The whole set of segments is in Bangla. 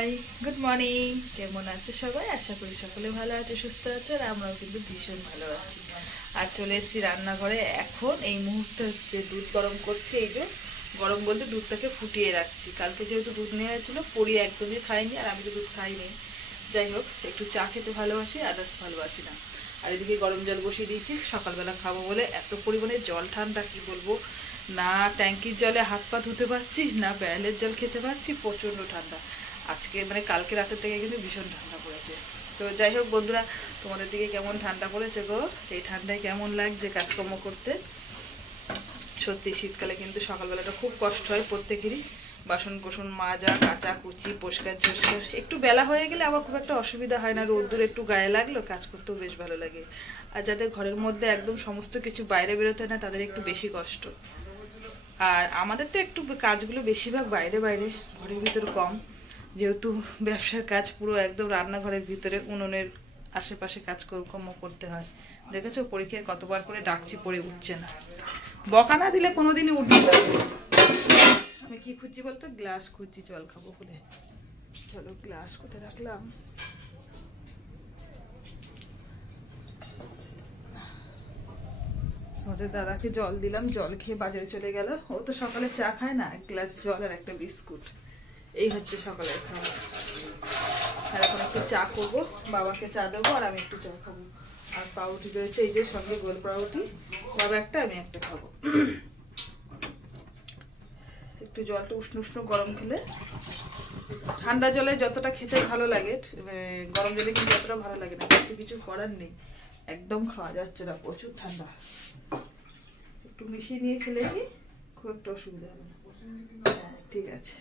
High, good morning. কেমন আছে সবাই? আশা করি সকলে ভালো আছে, সুস্থ আছে, আর আমরাও কিন্তু ভীষণ ভালো আছি। আর চলে এসেছি রান্নাঘরে। এখন এই মুহূর্তে হচ্ছে দুধ গরম করছি। এই যে গরম বলতে দুধটাকে ফুটিয়ে রাখছি। কালকে যেহেতু দুধ নেওয়া ছিল, পরি একদমই খাইনি, আর আমি তো দুধ খাইনি। যাই হোক, একটু চা খেতে ভালোবাসি, আদার্স ভালোবাসি না। আর এদিকে গরম জল বসিয়ে দিয়েছি, সকালবেলা খাবো বলে। এত পরিমাণে জল ঠান্ডা কি বলবো, না ট্যাঙ্কির জলে হাত পা ধুতে পারছি, না ব্যারেলের জল খেতে পারছি, প্রচণ্ড ঠান্ডা। আজকে মানে কালকে রাতের থেকে কিন্তু ভীষণ ঠান্ডা পড়েছে। তো যাই হোক বন্ধুরা, তোমাদের দিকে কেমন ঠান্ডা পড়েছে গো? এই ঠান্ডায় কেমন লাগছে কাজকর্ম করতে? সত্যি শীতকালে কিন্তু সকালবেলাটা খুব কষ্ট হয় প্রত্যেকেরই। বাসন কোসন মাজা, কাচা কুচি, পরিষ্কার ঝরিষ্কার। একটু বেলা হয়ে গেলে আবার খুব একটা অসুবিধা হয় না, রোদ্দুর একটু গায়ে লাগলো, কাজ করতেও বেশ ভালো লাগে। আর যাদের ঘরের মধ্যে একদম সমস্ত কিছু বাইরে বেরোতে হয় না, তাদের একটু বেশি কষ্ট। আর আমাদের তো একটু কাজগুলো বেশিরভাগ বাইরে বাইরে, ঘরের ভিতরে কম, যেহেতু ব্যবসার কাজ পুরো একদম রান্নাঘরের ভিতরে উনুনের আশেপাশে কাজকর্ম করতে হয়। দেখেছো পরীক্ষায় কতবার করে ডাকছি, পড়ে উঠছে না। বকা না দিলে কোনোদিনই উঠবে না। আমি কি খুঁজছি বলতো? গ্লাস খুঁজছি জল খাবো বলে। চলো, গ্লাস কোথায় রাখলাম? ওদের দাদাকে জল দিলাম, জল খেয়ে বাজারে চলে গেল। ও তো সকালে চা খায় না, এক গ্লাস জল আর একটা বিস্কুট, এই হচ্ছে সকালের খাবার। আর এখন একটু চা করবো, বাবাকে চা দেবো, আর আমি একটু চা খাবো। আর পাউরুটি রয়েছে এই যে, সঙ্গে গোল পাউরুটি, বাবা একটা আমি একটা খাবো। একটু জলটা উষ্ণ উষ্ণ গরম খেলে, ঠান্ডা জলে যতটা খেতে ভালো লাগে গরম জলে কিন্তু যতটা ভালো লাগে না। কিন্তু কিছু করার নেই, একদম খাওয়া যাচ্ছে না, প্রচুর ঠান্ডা। একটু মিশিয়ে নিয়ে খেলে কি খুব একটা অসুবিধা হবে না। ঠিক আছে।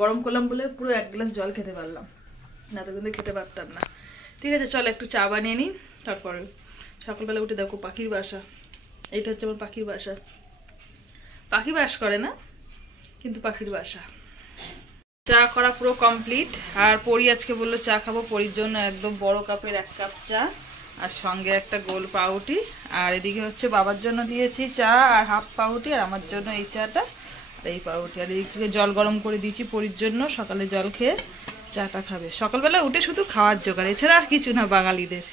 গরম করলাম বলে পুরো এক গ্লাস জল খেতে পারলাম, না তো কিন্তু খেতে পারতাম না। ঠিক আছে, চল একটু চা বানিয়ে নিই, তারপরে সকালবেলা উঠে দেখো পাখির বাসা। এইটা হচ্ছে আমার পাখির বাসা। পাখি বাস করে না, কিন্তু পাখির বাসা। চা করা পুরো কমপ্লিট। আর পরি আজকে বললো চা খাবো, পরির জন্য একদম বড় কাপের 1 কাপ চা, আর সঙ্গে একটা গোল পাউরুটি। আর এদিকে হচ্ছে বাবার জন্য দিয়েছি চা আর হাফ পাউরুটি, আর আমার জন্য এই চাটা আর এই পাউরুটি। আর এদিকে জল গরম করে দিয়েছি পরির জন্য, সকালে জল খেয়ে চাটা খাবে। সকালবেলা উঠে শুধু খাওয়ার জোগাড়, এছাড়া আর কিছু না বাঙালিদের।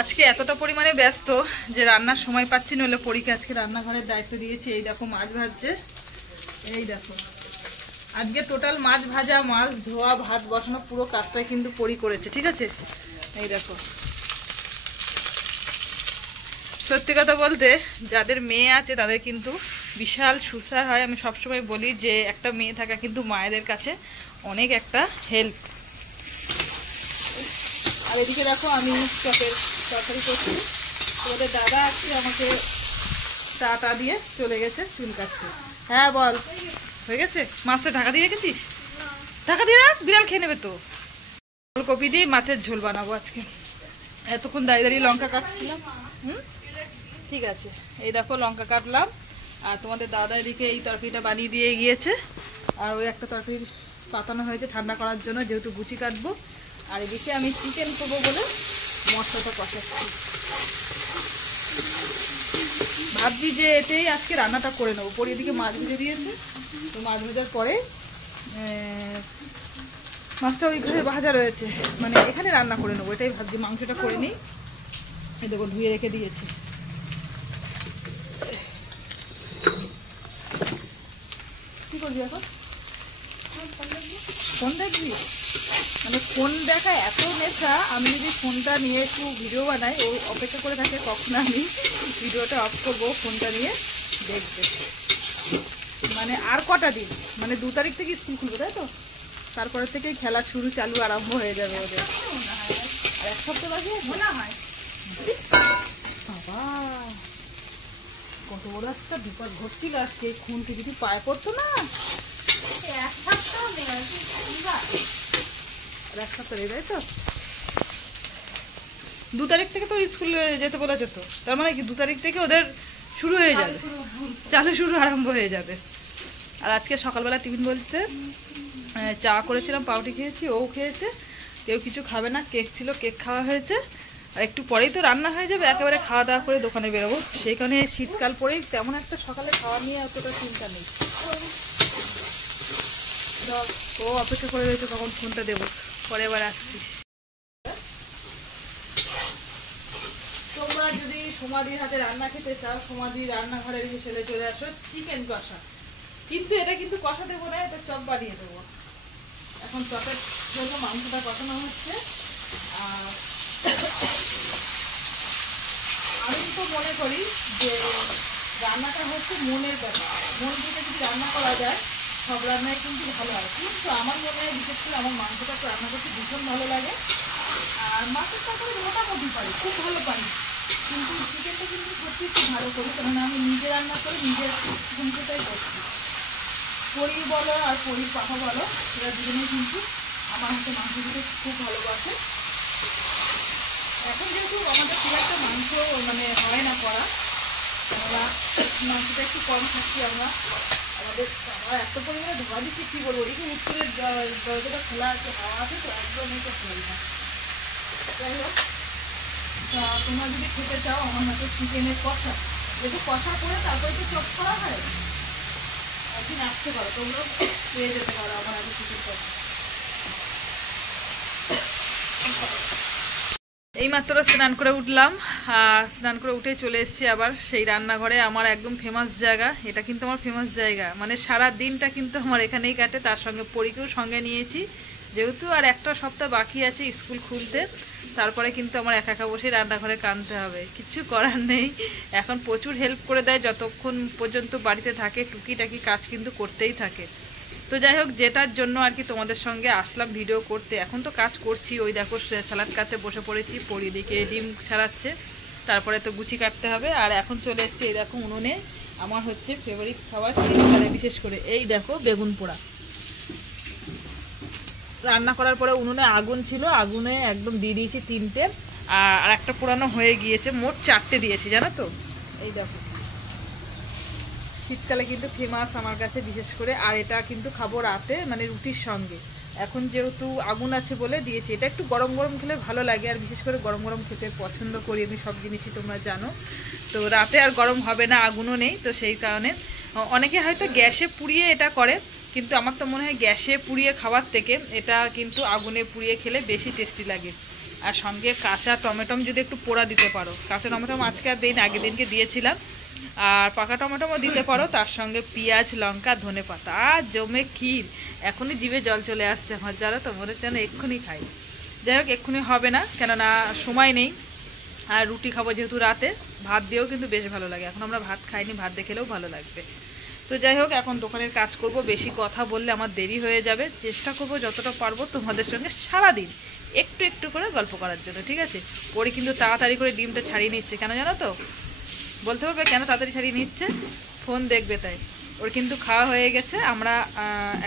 আজকে এতটা পরিমাণে ব্যস্ত যে রান্নার সময় পাচ্ছি না, হলে পরীকে আজকে রান্নাঘরের দায়িত্ব দিয়েছি। এই দেখো মাছ ভাজছে, এই দেখো আজকে টোটাল মাছ ভাজা, মাছ ধোয়া, ভাত বসানো, পুরো কাজটাই কিন্তু পরি করেছে। ঠিক আছে, এই দেখো। সত্যি কথা বলতে যাদের মেয়ে আছে তাদের কিন্তু বিশাল সুসার হয়। আমি সবসময় বলি যে একটা মেয়ে থাকা কিন্তু মায়েদের কাছে অনেক একটা হেল্প। আর এদিকে দেখো আমি চপের তরকারি করছি। তোমাদের দাদা আজকে আমাকে চা দিয়ে চলে গেছে চুল কাটতে। হ্যাঁ বল, হয়ে গেছে? মাছটা ঢাকা দিয়ে রেখেছিস? ঢাকা দিয়ে রাখ, বিড়াল খেয়ে নেবে তো। ফুলকপি দিয়ে মাছের ঝোল বানাবো আজকে। এতক্ষণ দাঁড়িয়ে দাঁড়িয়ে লঙ্কা কাটছিলাম। ঠিক আছে, এই দেখো লঙ্কা কাটলাম। আর তোমাদের দাদা এদিকে এই তরকারিটা বানিয়ে দিয়ে গিয়েছে। আর ওই একটা তরকারি পাতানো হয়েছে ঠান্ডা করার জন্য, যেহেতু গুচি কাটবো। আর এদিকে আমি চিকেন করবো বলে মশলাটা কষাচ্ছি। ভাবছি যে এতেই আজকে রান্নাটা করে নেবো। পরে এদিকে মাছ ভেজে দিয়েছে, তো মাছ ভেজার পরে মাছটা ওই ঘরে ভাজা রয়েছে, মানে এখানে রান্না করে নেবো, এটাই ভাবছি। মাংসটা করে নিই, এই দেখো ধুয়ে রেখে দিয়েছি। কি করবি এখন? ফোন দেখবি? মানে ফোন দেখা এত নেশা, আমি যদি ফোনটা নিয়ে একটু ভিডিও বানাই, ও অপেক্ষা করে থাকে কখন আমি ভিডিওটা অফ করবো, ফোনটা নিয়ে দেখবে। মানে আর কটা দিন, মানে 2 তারিখ থেকে স্কুল খুলবে, তাই তো? তারপরে থেকেই খেলা শুরু, চালু আরম্ভ হয়ে যাবে ওদের। আর 1 সপ্তাহ বাকি মনে হয়। বাবা কত বড় একটা বিপদ ঘটছিল আজকে। খুনটি যদি পায়ে পড়তো না। 1 সপ্তাহ নেই, 1 সপ্তাহ নেই, তাই তো? 2 তারিখ থেকে তো স্কুলে যেতে বলা যেত, তার মানে কি 2 তারিখ থেকে ওদের শুরু হয়ে যাবে, চালু শুরু আরম্ভ হয়ে যাবে। আর আজকে সকালবেলা টিফিন বলতে চা করেছিলাম, পাউরুটি খেয়েছি, ও খেয়েছে। কেউ কিছু খাবে না, কেক ছিল, কেক খাওয়া হয়েছে। আর একটু পরেই তো রান্না হয়ে যাবে, একেবারে খাওয়া দাওয়া করে দোকানে বেরোবো। সেই কারণে শীতকাল পরেই তেমন একটা সকালে খাওয়া নিয়ে অতটা চিন্তা নেই। ও অপেক্ষা করে রয়েছে তখন ফোনটা দেবো, পরে এবার আসছি। তোমরা যদি সমাধির হাতে রান্না খেতে চাও, সমাধি রান্নাঘরের হিসেবে চলে আসো। চিকেন কষা, কিন্তু এটা কিন্তু কষা দেবো না, এটা চপ বানিয়ে দেবো। এখন চপের জন্য মাংসটা কষানো হচ্ছে। আর আমি তো মনে করি যে রান্নাটা হচ্ছে মনের ব্যাপার। মন থেকে যদি রান্না করা যায় সব রান্নায় কিন্তু ভালো হয়। কিন্তু আমার মনে হয় বিশেষ করে আমার মাংসটা তো রান্না করতে ভীষণ ভালো লাগে। আর মাছের তরকারি মোটামুটি পারি, খুব ভালো পারি, কিন্তু চিকেনটা কিন্তু সত্যি খুব ভালো করি, কারণ আমি নিজে রান্না করে নিজের ভূমিকাটাই করছি। পরি বলো আর পরির পাখা বলো, এরা দুজনেই কিন্তু আমার হাতে মাংস দিতে খুব ভালোবাসে। এখন যেহেতু আমাদের খুব একটা মাংস মানে হয় না করা, আমরা মাংসটা একটু কম খাচ্ছি। আমরা আমাদের এত পরিমাণে ধোয়া দিচ্ছি, কী বলবো, একটু উত্তরের দরজাটা খোলা আছে, হাওয়া আছে, তো একদম একটু ভালো না। যাই হোক, তোমরা যদি খেতে চাও আমার হাতে চিকেনের কষা, যেহেতু কষা করে তারপরে তো চপ করা হয়, একদিন আসতে পারো, তোমরা পেয়ে যেতে পারো আমার হাতে চিকেন কষা। এইমাত্র স্নান করে উঠলাম, স্নান করে উঠে চলে এসেছি আবার সেই রান্নাঘরে। আমার একদম ফেমাস জায়গা এটা, কিন্তু আমার ফেমাস জায়গা, মানে সারা দিনটা কিন্তু আমার এখানেই কাটে। তার সঙ্গে পরীকেও সঙ্গে নিয়েছি, যেহেতু আর একটা সপ্তাহ বাকি আছে স্কুল খুলতে, তারপরে কিন্তু আমার একা একা বসেই রান্নাঘরে কাঁদতে হবে, কিছু করার নেই। এখন প্রচুর হেল্প করে দেয়, যতক্ষণ পর্যন্ত বাড়িতে থাকে টুকিটাকি কাজ কিন্তু করতেই থাকে। তো যাই হোক, যেটার জন্য আর কি তোমাদের সঙ্গে আসলাম ভিডিও করতে। এখন তো কাজ করছি, ওই দেখো স্যালাড কাটতে বসে পড়েছি, পরি দিকে ডিম ছাড়াচ্ছে, তারপরে তো গুচি কাটতে হবে। আর এখন চলে এসেছি এই দেখো উনুনে, আমার হচ্ছে ফেভারিট খাবার শীতকালে বিশেষ করে। এই দেখো বেগুন পোড়া রান্না করার পরে উনুনে আগুন ছিল, আগুনে একদম দিয়ে দিয়েছি 3টে, আর একটা পোড়ানো হয়ে গিয়েছে, মোট 4টে দিয়েছি জানো তো। এই দেখো শীতকালে কিন্তু ফেমাস আমার কাছে বিশেষ করে। আর এটা কিন্তু খাবো রাতে, মানে রুটির সঙ্গে। এখন যেহেতু আগুন আছে বলে দিয়েছি, এটা একটু গরম গরম খেলে ভালো লাগে, আর বিশেষ করে গরম গরম খেতে পছন্দ করি আমি, সব জিনিসই তোমরা জানো। তো রাতে আর গরম হবে না, আগুনও নেই, তো সেই কারণে অনেকে হয়তো গ্যাসে পুড়িয়ে এটা করে, কিন্তু আমার তো মনে হয় গ্যাসে পুড়িয়ে খাওয়ার থেকে এটা কিন্তু আগুনে পুড়িয়ে খেলে বেশি টেস্টি লাগে। আর সঙ্গে কাঁচা টমেটম যদি একটু পোড়া দিতে পারো, কাঁচা টমেটম আজকে আর দিন আগের দিনকে দিয়েছিলাম, আর পাকা টমেটোও দিতে পারো, তার সঙ্গে পেঁয়াজ লঙ্কা ধনে পাতা, আর জমে ক্ষীর। এখনই জিভে জল চলে আসছে আমার, যারা তোমাদের জন্য এক্ষুনি খাই। যাই হোক, এক্ষুনি হবে না, কেননা সময় নেই। আর রুটি খাবো যেহেতু রাতে, ভাত দিয়েও কিন্তু বেশ ভালো লাগে। এখন আমরা ভাত খাইনি, ভাত দিয়ে খেলেও ভালো লাগবে। তো যাই হোক, এখন দোকানের কাজ করব, বেশি কথা বললে আমার দেরি হয়ে যাবে। চেষ্টা করব যতটা পারবো তোমাদের সঙ্গে সারাদিন একটু একটু করে গল্প করার জন্য, ঠিক আছে। পরে কিন্তু তাড়াতাড়ি করে ডিমটা ছাড়িয়ে নিচ্ছে, কেন জানো তো? বলতে পারবে কেন তাড়াতাড়ি ছাড়িয়ে নিচ্ছে? ফোন দেখবে তাই। ওর কিন্তু খাওয়া হয়ে গেছে, আমরা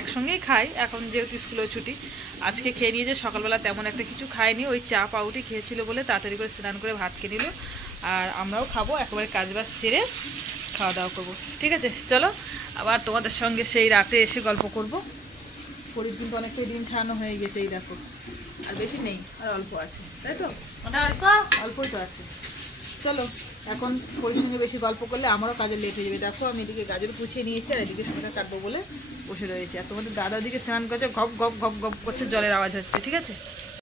একসঙ্গেই খাই এখন যেহেতু স্কুলেও ছুটি। আজকে খেয়ে নিয়েছে, সকালবেলা তেমন একটা কিছু খায়নি, ওই চা পাউটি খেয়েছিল বলে তাড়াতাড়ি করে স্নান করে ভাত খেয়ে নিল। আর আমরাও খাবো, একেবারে কাজবাজ সেরে খাওয়া দাওয়া করবো, ঠিক আছে। চলো আবার তোমাদের সঙ্গে সেই রাতে এসে গল্প করব। পরের দিন তো অনেকটাই ডিম ছাড়ানো হয়ে গেছে, এই দেখো, আর বেশি নেই, আর অল্প আছে, তাই তো? অল্পই তো আছে। চলো এখন পরির সঙ্গে বেশি গল্প করলে আমারও কাজে লেট হয়ে যাবে। দেখো আমি এদিকে গাজর পুছিয়ে নিয়েছি, আর এদিকে শসা কাটবো বলে বসে রয়েছে। আর তোমাদের দাদা দিকে স্নান করছে, ঘপ ঘপ ঘপ ঘপ করছে, জলের আওয়াজ হচ্ছে, ঠিক আছে।